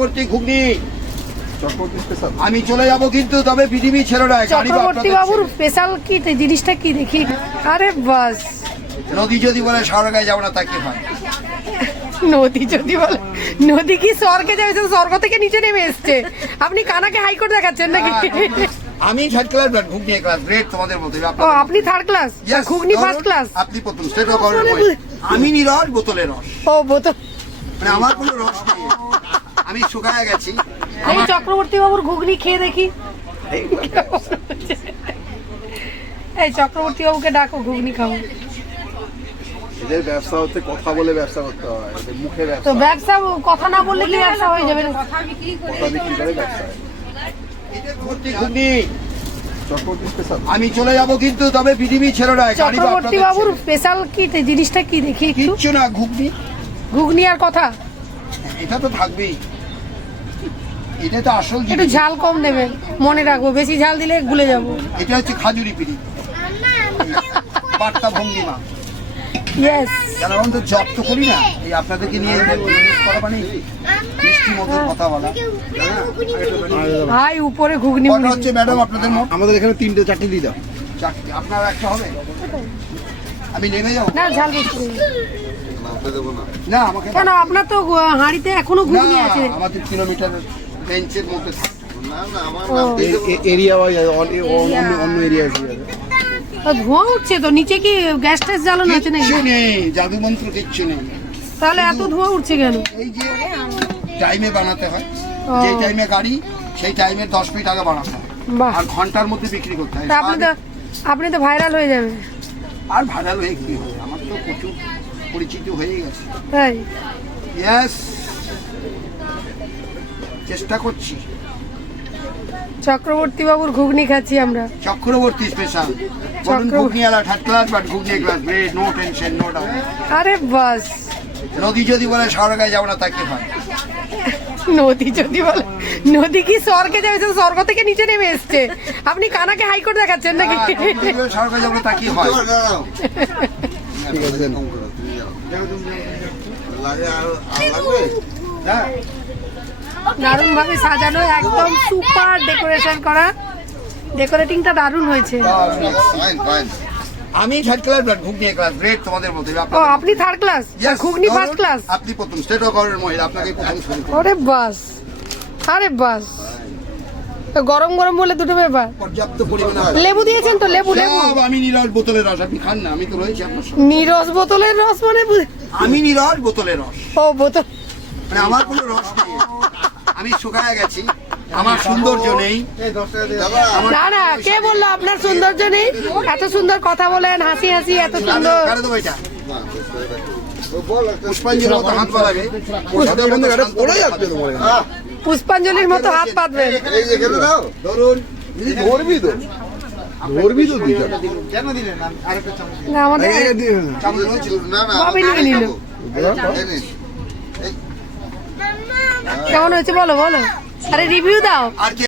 চক্রবর্তী ঘুগনি আমি চলে যাব কিন্তু তবে পৃথিবী ছেড়ে না। চক্রবর্তী বাবুর স্পেশাল কি জিনিসটা কি দেখি? আরে বাস, নদী যদি বলে স্বর্গে যাবো না তা কি হয়? নদী যদি বলে, নদী কি স্বর্গে যাবে? স্বর্গ থেকে নিচে নেমে এসছে। আপনি কানাকে হাইকোর্ট দেখাচ্ছেন নাকি? আমি থার্ড ক্লাস ঘুগনি ক্লাস গ্রেড তোমাদের মতো। ও আপনি থার্ড ক্লাস, ঘুগনি ফার্স্ট ক্লাস। আপনি প্রথম স্টেট আমি নিরস বোতলে রস। ও বোতল, মানে আমার কোনো রস নেই, আমি শুকায় গেছি। এই চক্রবর্তী বাবুর ঘুগনি খেয়ে দেখি। এই চক্রবর্তী বাবুকে ডাকো, ঘুগনি খাবো। এদের ব্যবসা হচ্ছে কথা বলে ব্যবসা করতে হয়, এদের মুখে ব্যবসা। তো ব্যবসা কথা না বললে কি ব্যবসা হয়ে যাবে? কথা বিক্রি করে ব্যবসা হয়। ঘুগনি চক্রবর্তী স্পেশাল আমি চলে যাব কিন্তু তবে পৃথিবী ছেড়ে না। চক্রবর্তী বাবুর স্পেশাল কি জিনিসটা কি দেখি? কিচ্ছু না, ঘুগনি ঘুগনি আর কথা, এটা তো থাকবেই। এটা তো আসল একটু জিনিস। ঝাল কম দেবেন, মনে রাখবো, বেশি ঝাল দিলে গুলে যাবো। এটা হচ্ছে খাজুরি পিড়ি, বার্তা ভঙ্গিমা। ইয়েস, কেন আমরা তো জব তো করি না, এই আপনাদেরকে নিয়ে করা মানে মিষ্টি মধুর কথা বলা। ভাই উপরে ঘুগনি কটা হচ্ছে ম্যাডাম আপনাদের মোট? আমাদের এখানে 3টে 4টে দিয়ে দাও। চারটে, আপনার একটা হবে? আমি নেমে যাবো না, ঝাল বেশি করে। না আমাকে কেন, আপনার তো হাঁড়িতে এখনো ঘুগনি না, আছে। আমাদের কিলোমিটার বেঞ্চের মধ্যে থাকে। এরিয়া ওয়াইজ অন্য এরিয়া আছে। তো ধোঁয়া উঠছে তো, নিচে কি গ্যাস ট্যাস জ্বালানো আছে নাকি? কিচ্ছু নেই, জাদু মন্ত্র কিচ্ছু নেই। তাহলে এত ধোঁয়া উঠছে কেন? এই যে টাইমে বানাতে হয়, ও। যে টাইমে গাড়ি সেই টাইমে 10 মিনিট আগে বানাতে হয়, বাহ, আর ঘন্টার মধ্যে বিক্রি করতে হয়। তা আপনি তো ভাইরাল হয়ে যাবে। আর ভাড়া হয়ে কি হবে, আমার তো প্রচুর পরিচিত হয়ে গেছে। তাই ইয়েস, চেষ্টা করছি। চক্রবর্তী বাবুর ঘুগনি খাচ্ছি আমরা। চক্রবর্তী স্পেশাল বলুন, ঘুগনি আলা third class but ghugni class grade, no tension, no doubt. আরে বাস, নদী যদি বলে স্বর্গে যাবো না তা কি হয়? নদী যদি বলে, নদী কি স্বর্গে যাবে? স্বর্গ থেকে নিচে নেমে এসছে। আপনি কানাকে হাইকোর্ট দেখাচ্ছেন নাকি? নদী বলে স্বর্গে যাবো না তা কি হয়? ঠিক আছে। হ্যাঁ, দারুণ ভাবে সাজানো, একদম সুপার ডেকোরেশন করা। ডেকোরেটিংটা দারুণ হয়েছে। আমি third class but ghugni class grade তোমাদের মতো। ও আপনি থার্ড ক্লাস, ঘুগনি ফার্স্ট ক্লাস। আপনি প্রথম স্টেট অকারের মহিলা, আপনাকে প্রথম শুরু করুন। আরে বাস, আরে বাস, গরম গরম বলে দুটো ব্যাপার। পর্যাপ্ত পরিমাণে লেবু দিয়েছেন তো? লেবু লেবু সব আমি নিরস বোতলের রস, আপনি খান না, আমি তো রয়েছি আপনার সাথে। নিরস বোতলের রস মানে আমি নিরস বোতলের রস, ও বোতল, মানে আমার কোনো রস নেই, আমি শুকায় গেছি, আমার সৌন্দর্য নেই। আমার না না, কে বললো আপনার সৌন্দর্য নেই? এত সুন্দর কথা বলেন, হাসি হাসি, এত সুন্দর। কারে দেবো এটা? পুষ্পাঞ্জলির মতো হাত বাড়াবে, পুষ্পাঞ্জলির মতো হাত পাতবেন। ধরুন। ধরবি তো দুইটা। কেন দিলেন আরেকটা চামচ? না আমাদের চামচ রয়েছিল না? ভাবে নিয়ে নিল। কেমন হয়েছে বলো বলো, আরে রিভিউ দাও। আর